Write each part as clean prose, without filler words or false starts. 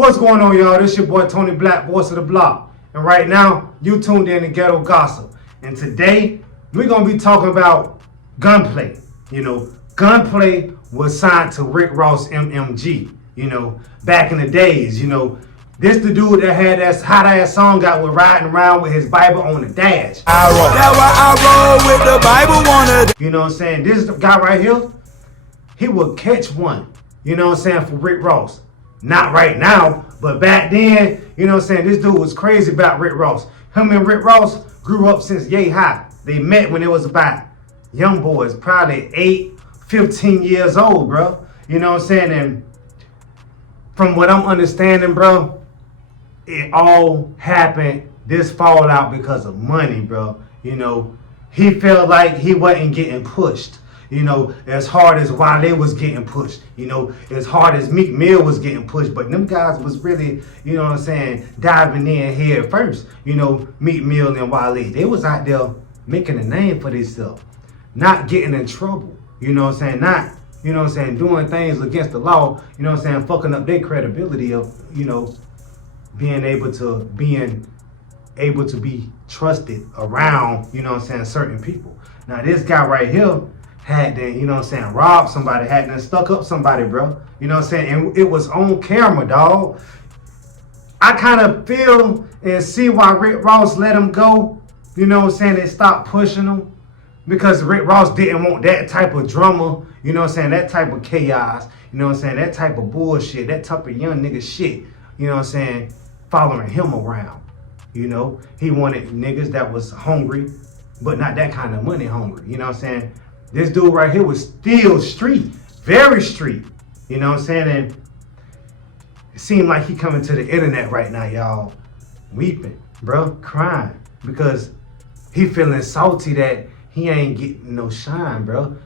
What's going on, y'all? This your boy Tony Black, voice of the block. And right now, you tuned in to Ghetto Gossip. And today, we're going to be talking about Gunplay. You know, Gunplay was signed to Rick Ross MMG. You know, back in the days, you know. This the dude that had that hot-ass song out with riding around with his Bible on the dash. That's why I roll with the Bible on it. You know what I'm saying? This guy right here, he would catch one. You know what I'm saying? For Rick Ross. Not right now, but back then, you know what I'm saying, this dude was crazy about Rick Ross. Him and Rick Ross grew up since yay high. They met when it was about young boys, probably 8, 15 years old, bro. You know what I'm saying? And from what I'm understanding, bro, it all happened, this fallout, because of money, bro. You know, he felt like he wasn't getting pushed. You know, as hard as Wale was getting pushed, you know, as hard as Meek Mill was getting pushed, but them guys was really, you know what I'm saying, diving in head first. You know, Meek Mill and Wale, they was out there making a name for themselves, not getting in trouble, you know what I'm saying, not, you know what I'm saying, doing things against the law, you know what I'm saying, fucking up their credibility of, you know, being able to be trusted around, you know what I'm saying, certain people. Now this guy right here had to, you know what I'm saying, rob somebody, had to stuck up somebody, bro. You know what I'm saying? And it was on camera, dog. I kind of feel and see why Rick Ross let him go. You know what I'm saying? They stopped pushing him because Rick Ross didn't want that type of drama, you know what I'm saying, that type of chaos, you know what I'm saying, that type of bullshit, that type of young nigga shit, you know what I'm saying, following him around. You know, he wanted niggas that was hungry, but not that kind of money hungry, you know what I'm saying? This dude right here was still street, very street, you know what I'm saying? And it seemed like he coming to the internet right now, y'all, weeping, bro, crying, because he feeling salty that he ain't getting no shine, bro.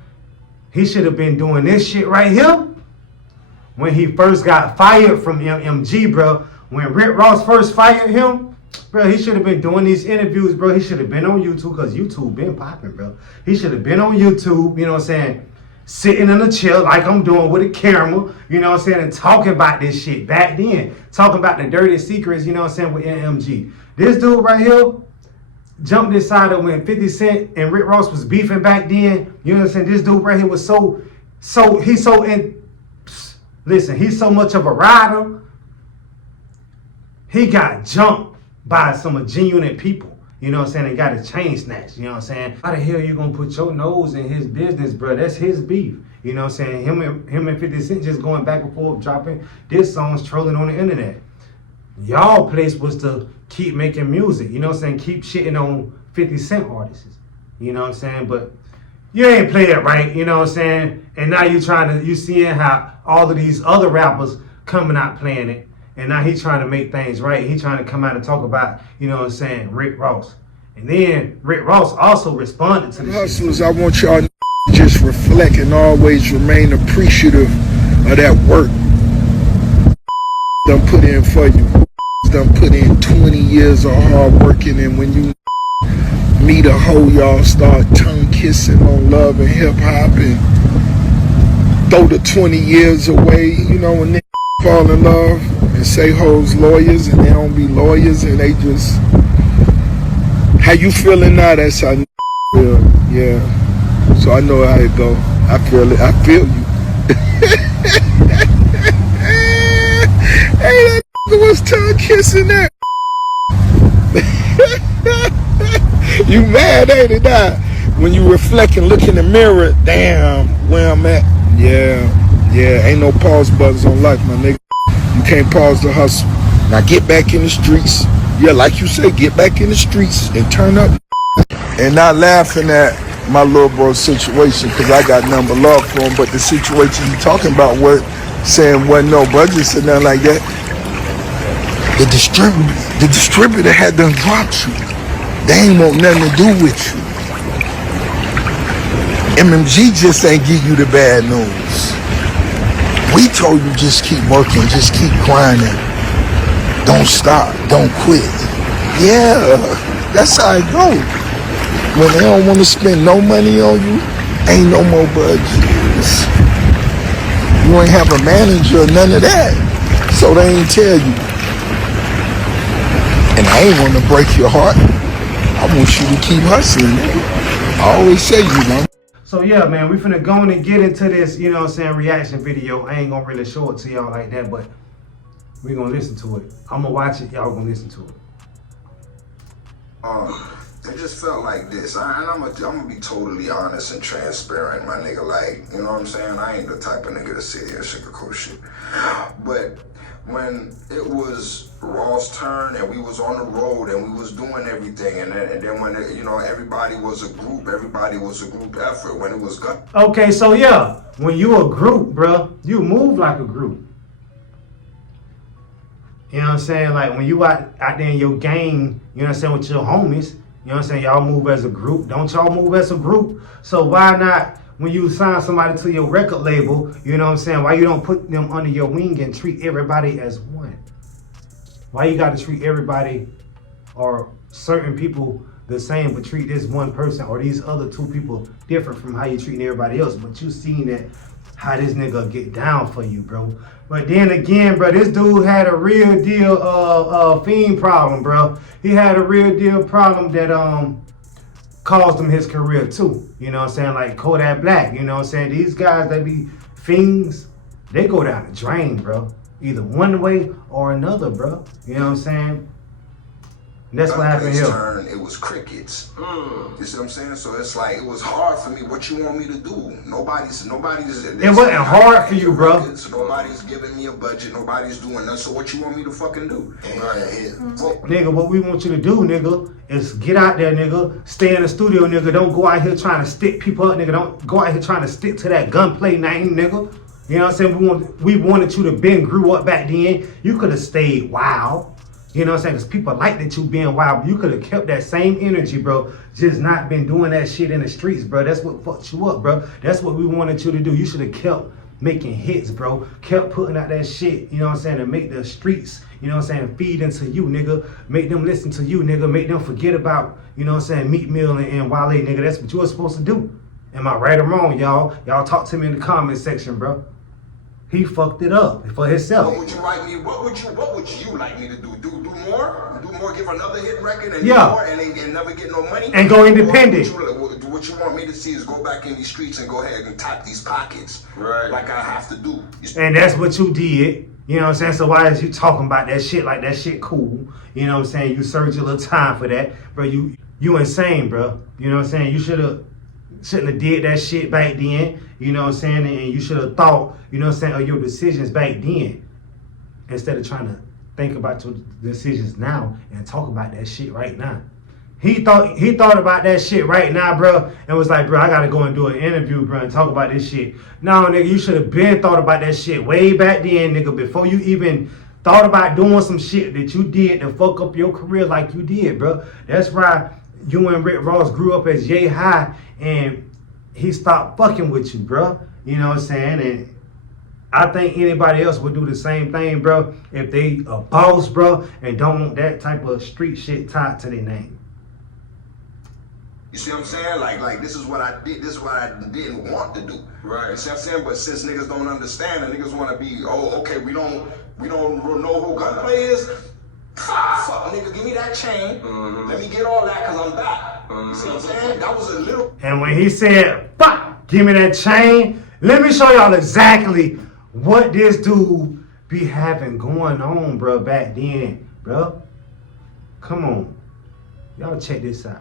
He should have been doing this shit right here when he first got fired from MMG, bro. When Rick Ross first fired him, bro, he should have been doing these interviews, bro. He should have been on YouTube, because YouTube been popping, bro. He should have been on YouTube, you know what I'm saying, sitting in a chair like I'm doing with a camera, you know what I'm saying, and talking about this shit back then. Talking about the dirty secrets, you know what I'm saying, with MMG. This dude right here jumped inside of when 50 Cent and Rick Ross was beefing back then. You know what I'm saying? This dude right here was he's so much of a rider. He got jumped by some genuine people, you know what I'm saying, and got his chain snatched, you know what I'm saying? How the hell you gonna put your nose in his business, bro? That's his beef, you know what I'm saying? Him and 50 Cent just going back and forth, dropping diss songs, trolling on the internet. Y'all place was to keep making music, you know what I'm saying, keep shitting on 50 Cent artists, you know what I'm saying? But you ain't play it right, you know what I'm saying? And now you seeing how all of these other rappers coming out playing it. And now he's trying to make things right. He's trying to come out and talk about, you know what I'm saying, Rick Ross. And then Rick Ross also responded to this Hustlers, I want y'all to just reflect and always remain appreciative of that work done put in for you. Done put in 20 years of hard working, and when you meet a hoe, y'all start tongue kissing on love and hip hop and throw the 20 years away. You know, when they fall in love and say hoes lawyers and they don't be lawyers and they just, how you feeling now? That's how feel. Yeah, so I know how it go. I feel it. I feel you. Hey, that was tongue kissing that. You mad, ain't it? Now when you reflect and look in the mirror, damn, where I'm at. Yeah, ain't no pause buttons on life, my nigga. You can't pause the hustle. Now get back in the streets. Yeah, like you say, get back in the streets and turn up. And not laughing at my little bro situation, because I got nothing but love for him, but the situation he talking about was saying wasn't no budgets or nothing like that. The distributor had done dropped you. They ain't want nothing to do with you. MMG just ain't give you the bad news. We told you just keep working, just keep grinding. Don't stop, don't quit. Yeah, that's how it goes. When they don't want to spend no money on you, ain't no more budgets. You ain't have a manager or none of that. So they ain't tell you. And I ain't want to break your heart. I want you to keep hustling. I always say you, man. So yeah, man, we finna go on and get into this, you know what I'm saying, reaction video. I ain't gonna really show it to y'all like that, but we gonna listen to it. I'm gonna watch it, y'all gonna listen to it. It just felt like this. I'm gonna be totally honest and transparent, my nigga. Like, you know what I'm saying? I ain't the type of nigga to sit here and sugarcoat shit. But when it was Raw's turn and we was on the road and we was doing everything, and then when it, you know, everybody was a group effort. When it was Okay, so yeah, when you a group, bro, you move like a group. You know what I'm saying? Like when you out there in your gang, you know what I'm saying, with your homies, you know what I'm saying, y'all move as a group. Don't y'all move as a group? So why not, when you sign somebody to your record label, you know what I'm saying, why you don't put them under your wing and treat everybody as one? Why you got to treat everybody or certain people the same, but treat this one person or these other two people different from how you treating everybody else? But you seen that how this nigga get down for you, bro. But then again, bro, this dude had a real deal fiend problem, bro. He had a real deal problem that caused him his career too. You know what I'm saying? Like Kodak Black, you know what I'm saying? These guys that be fiends, they go down the drain, bro. Either one way or another, bro. You know what I'm saying? And that's what happened here. Turn, it was crickets. You see what I'm saying? So it's like, it was hard for me. What you want me to do? Nobody's. It wasn't hard for you, bro. Nobody's giving me a budget. Nobody's doing nothing. So what you want me to fucking do? Nigga, what we want you to do, nigga, is get out there, nigga. Stay in the studio, nigga. Don't go out here trying to stick people up, nigga. Don't go out here trying to stick to that Gunplay name, nigga. You know what I'm saying? We wanted you to been grew up back then. You could have stayed wild. You know what I'm saying? Because people like that you being wild. You could have kept that same energy, bro. Just not been doing that shit in the streets, bro. That's what fucked you up, bro. That's what we wanted you to do. You should have kept making hits, bro. Kept putting out that shit, you know what I'm saying, to make the streets, you know what I'm saying, feed into you, nigga. Make them listen to you, nigga. Make them forget about, you know what I'm saying, Meat Mill and Wale, nigga. That's what you were supposed to do. Am I right or wrong, y'all? Y'all talk to me in the comment section, bro. He fucked it up for himself. What would you like me? What would you like me to do? Do more? Do more? Give another hit record and do more and never get no money? And go independent. What you want me to see is go back in these streets and go ahead and tap these pockets, right? Like I have to do. And that's what you did. You know what I'm saying? So why is you talking about that shit like that shit cool? You know what I'm saying? You served your little time for that, bro. You insane, bro. You know what I'm saying? You shouldn't have did that shit back then, you know what I'm saying? And you should have thought, you know what I'm saying, of your decisions back then, instead of trying to think about your decisions now and talk about that shit right now. He thought about that shit right now, bro, and was like, bro, I gotta go and do an interview, bro, and talk about this shit. No, nigga, you should have been thought about that shit way back then, nigga, before you even thought about doing some shit that you did to fuck up your career like you did, bro. That's why you and Rick Ross grew up as Yay High, and he stopped fucking with you, bro. You know what I'm saying? And I think anybody else would do the same thing, bro, if they a boss, bro, and don't want that type of street shit tied to their name. You see what I'm saying? Like this is what I did. This is what I didn't want to do. Right. You see what I'm saying? But since niggas don't understand and niggas want to be, oh, okay, we don't know who Gunplay is. Fuck, nigga, give me that chain. Let me get all that, cause I'm back. You see what I'm saying? That was a little. And when he said, "Fuck, give me that chain," let me show y'all exactly what this dude be having going on, bro, back then, bro. Come on, y'all check this out.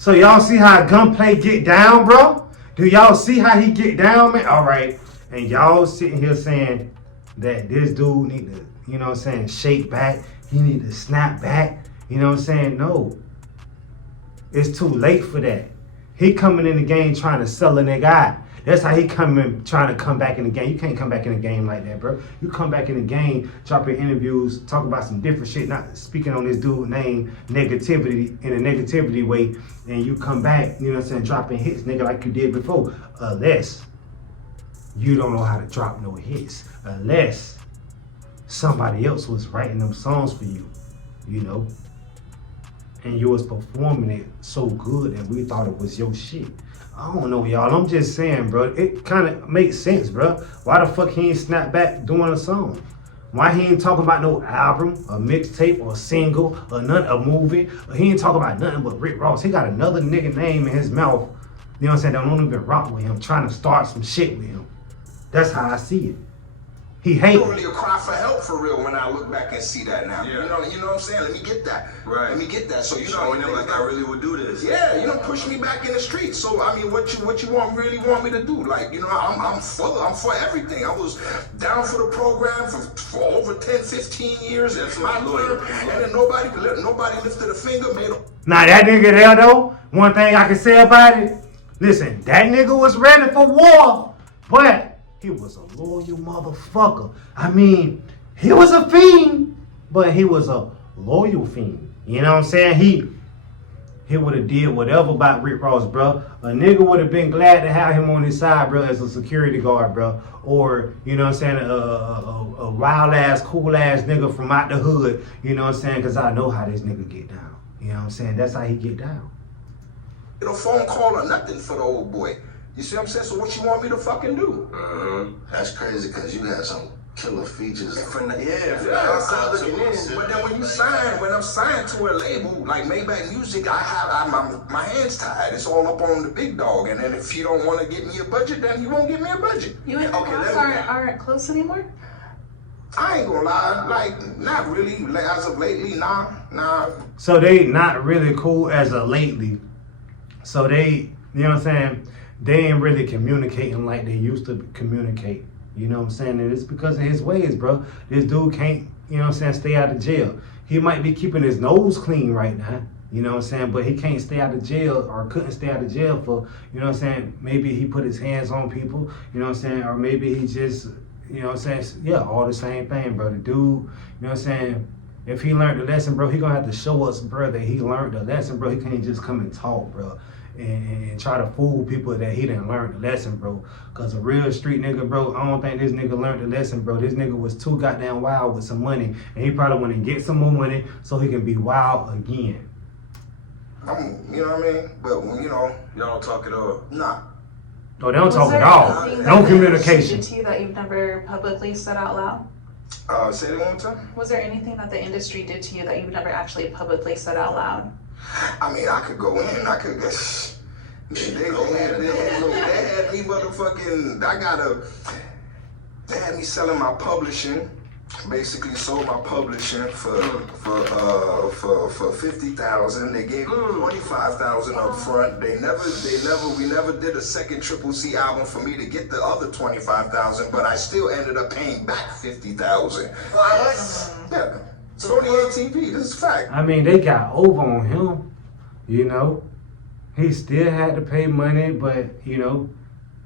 So y'all see how Gunplay get down, bro? Do y'all see how he get down, man? All right. And y'all sitting here saying that this dude need to, you know what I'm saying, shake back. He need to snap back. You know what I'm saying? No. It's too late for that. He coming in the game trying to sell a nigga out. That's how he coming trying to come back in the game. You can't come back in the game like that, bro. You come back in the game, dropping interviews, talk about some different shit, not speaking on this dude name negativity in a negativity way, and you come back, you know what I'm saying, dropping hits, nigga, like you did before. Unless you don't know how to drop no hits. Unless somebody else was writing them songs for you, you know, and you was performing it so good and we thought it was your shit. I don't know, y'all. I'm just saying, bro. It kind of makes sense, bro. Why the fuck he ain't snap back doing a song? Why he ain't talking about no album, a mixtape, or a single, or a movie? Or he ain't talking about nothing but Rick Ross. He got another nigga name in his mouth. You know what I'm saying? That don't even rock with him, trying to start some shit with him. That's how I see it. He hates. Really a cry for help for real when I look back and see that now. Yeah. You know what I'm saying? Let me get that. Right. Let me get that. So Showing them like I really would do this. Yeah, push me back in the streets. So I mean, what you really want me to do? Like, I'm for everything. I was down for the program for over 10, 15 years. That's my loyal. and then nobody lifted a finger, made a Now that nigga there though, one thing I can say about it, listen, that nigga was ready for war, but he was a loyal motherfucker. I mean, he was a fiend, but he was a loyal fiend. You know what I'm saying? He would have did whatever about Rick Ross, bro. A nigga would have been glad to have him on his side, bro, as a security guard, bro. Or, you know what I'm saying, a wild ass, cool ass nigga from out the hood. You know what I'm saying? Because I know how this nigga get down. You know what I'm saying? That's how he get down. phone call or nothing for the old boy. You see what I'm saying? So what you want me to fucking do? That's crazy because you got some killer features. But then when I'm signed to a label like Maybach Music, my hands tied. It's all up on the big dog. And then if he don't want to get me a budget, then he won't give me a budget. You and Ross aren't close anymore? I ain't gonna lie, like, not really. As of lately, nah. So they not really cool as of lately. So they, you know what I'm saying, they ain't really communicating like they used to communicate. You know what I'm saying? And it's because of his ways, bro. This dude can't, you know what I'm saying, stay out of jail. He might be keeping his nose clean right now, you know what I'm saying, but he can't stay out of jail or couldn't stay out of jail for, you know what I'm saying, maybe he put his hands on people, you know what I'm saying, or maybe he just, you know what I'm saying, yeah, all the same thing, bro. The dude, you know what I'm saying, if he learned the lesson, bro, he gonna have to show us, bro, that he learned the lesson, bro. He can't just come and talk, bro. And try to fool people that he didn't learn the lesson, bro. Cause a real street nigga, bro, I don't think this nigga learned the lesson, bro. This nigga was too goddamn wild with some money, and he probably want to get some more money so he can be wild again. You know what I mean? But y'all don't talk at all. nah. No, they don't talk at all. No communication. Did to you that you've never publicly said out loud? Say it one more time. Was there anything that the industry did to you that you've never actually publicly said out loud? I mean, I could go in. I could guess. They had me motherfucking. They had me selling my publishing. Basically, sold my publishing for $50,000. They gave me $25,000 up front. We never did a second Triple C album for me to get the other $25,000. But I still ended up paying back $50,000. What? Yeah. Sony ATP, this is fact. I mean, they got over on him, you know. He still had to pay money, but, you know,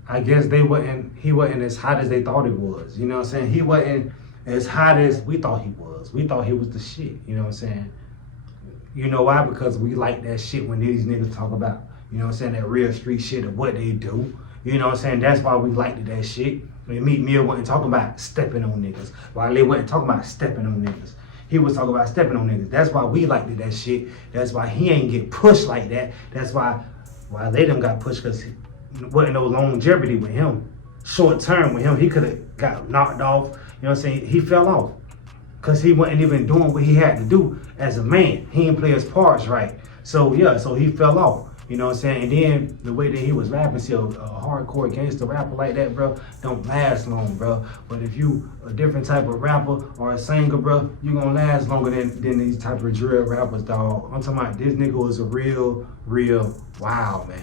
I guess he wasn't as hot as they thought he was. You know what I'm saying? He wasn't as hot as we thought he was. We thought he was the shit, you know what I'm saying? You know why? Because we like that shit when these niggas talk about, you know what I'm saying, that real street shit of what they do. You know what I'm saying? That's why we liked that shit. Meek Mill wasn't talking about stepping on niggas. While they wasn't talking about stepping on niggas. He was talking about stepping on niggas. That's why we liked that shit. That's why he ain't get pushed like that. That's why they done got pushed, because wasn't no longevity with him. Short term with him, he could have got knocked off. You know what I'm saying? He fell off because he wasn't even doing what he had to do as a man. He didn't play his parts right. So yeah, so he fell off. You know what I'm saying? And then the way that he was rapping, see, a hardcore gangster rapper like that, bro, don't last long, bro. But if you a different type of rapper or a singer, bro, you gonna last longer than these type of drill rappers, dog. I'm talking about this nigga was a real wow, man.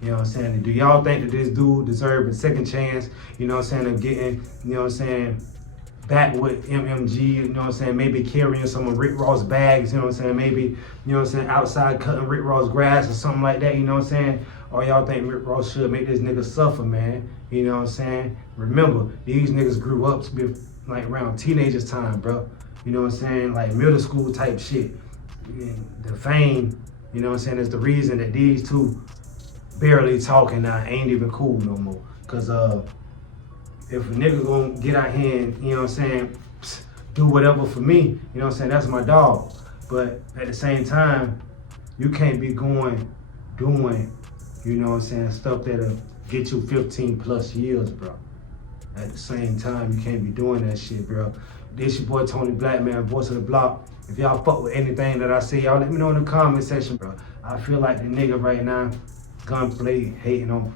You know what I'm saying? Do y'all think that this dude deserved a second chance, you know what I'm saying, of getting, you know what I'm saying, back with MMG, you know what I'm saying, maybe carrying some of Rick Ross bags, you know what I'm saying, maybe, you know what I'm saying, outside cutting Rick Ross grass or something like that, you know what I'm saying? Or y'all think Rick Ross should make this nigga suffer, man? You know what I'm saying? Remember, these niggas grew up to be like around teenagers time, bro. You know what I'm saying? Like middle school type shit. And the fame, you know what I'm saying, is the reason that these two barely talking now, ain't even cool no more. Cause if a nigga gonna get out here and, you know what I'm saying, do whatever for me, you know what I'm saying, that's my dog. But at the same time, you can't be doing, you know what I'm saying, stuff that'll get you 15 plus years, bro. At the same time, you can't be doing that shit, bro. This your boy Tony Blackman, voice of the block. If y'all fuck with anything that I say, y'all let me know in the comment section, bro. I feel like the nigga right now, Gunplay, hating on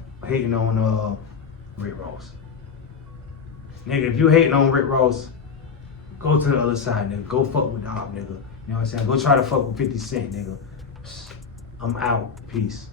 Rick Ross. Nigga, if you hating on Rick Ross, go to the other side, nigga. Go fuck with Dog, nigga. You know what I'm saying? Go try to fuck with 50 Cent, nigga. I'm out. Peace.